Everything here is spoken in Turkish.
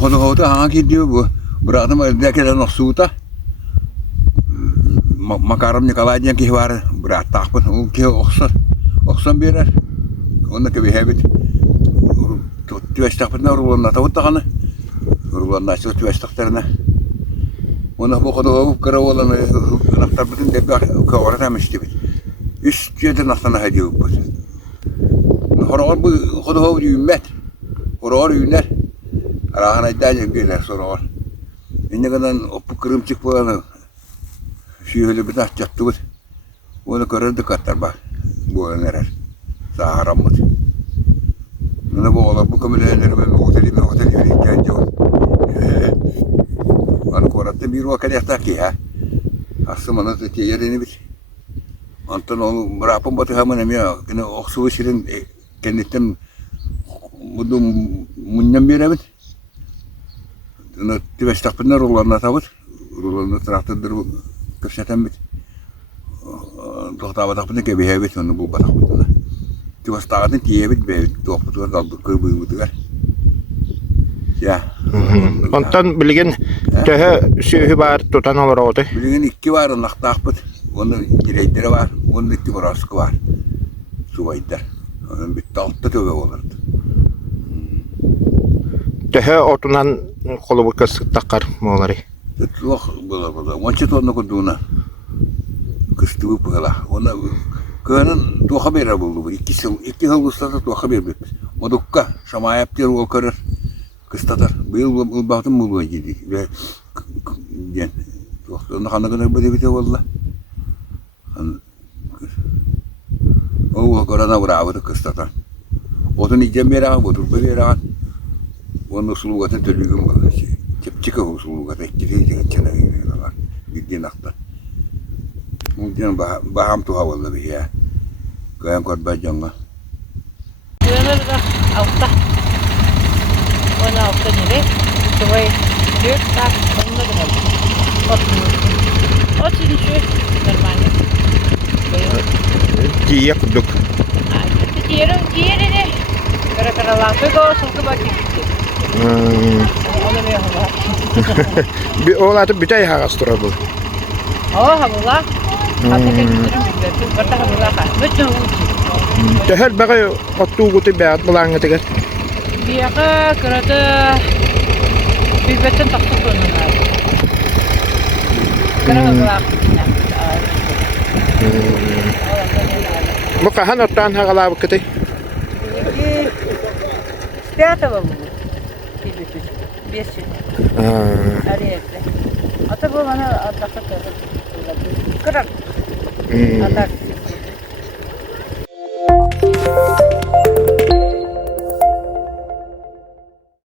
Nohdu hoğda hangi diyor bu. Bıraktım evdekiler noksuta. Makaram Nikolay'dan ki var. Bırak takpın. O ki oksan birer. Onda ki bir hebit. Tüveş takpınlar rulanına tavut takını. Rulanına açılı tüveş taktarına. Ona bu kadar olup kara olanı naktar bütün de bir kavara demişti. Üst yedi naktana hediye bu. Horar bu kadar olup yümmet. Horar yünler. Arahana iddiacı birler sonra var. Ne kadar o kırımcık falan. Şöyle bir taş çaktı bu. Onu körürdü katlar bak. Bu önerer. Sahara mı? Ne bu ola bu kameraları ben oteli genç ol. Bana korattı bir vakit yatak ya. Aslında da yerini bir. Anton onu bırakıp batı hemen ya. Yine oksuğu şirin kendinden bu munyam bir evet. Ne tibeş takpınlar rulanına tabut. Rulanına traktörler köşeten bit. Tohtaba takpınlar ki bir evet onu bu batakpınlar. Tibeş takpınlar tiye bit be. Tohputular daldı kırbığı bitiler. Ya. Ondan bilgin tehe sühü var tutan olur oldu. Bilgin iki var onak takpıt. Onun direğleri var. Onun iki burası var. Subaylar. Onun bir altta töbe olurdu. Tehe otunan kolu kız takar moğları. Tuh bula. Macet onu kuduna. Kıstı bu pala. Ona kının tuh haber buldu. İki yıl ustası tuh haber bitmiş. Modukka şama yaptı o kadar. Kıstatar. Bu yıl baktım bu gidi. Ve gen. Onu hangi kadar bide valla. O korona bravo kıstatar. Odun içeceğim bir ağ, otur bir ağ. Onun sulugatı tölügüm var. Çıkı sulugatı ektiği içine gidiyorlar. Gittiğin akta. Mungkin baham tuh awal lebih ya. Kayak kuat bajang lah. Bener dah, auta. Ona auta ni, coba lihat tak, benda dengan ot ini cuy, termanya. Kiye kuduk. Kiri ni, kira-kira langsung kau suka baca gitu. Ona ni hava. Bir oğlatı bitay hagastıra bu. Oh, hava. Hatta kan bitirim begitu, bertah hava kan, betul uji. Tehel bagai otu guti beat bulang tegar. Biaka kereta bibetan tak tuh nungar. Kerana gelap. Bu kahan otan hagala bu kete. Setiap apa bu? Biasa. Hari itu. Atau bu mana ada kata kerak. Ada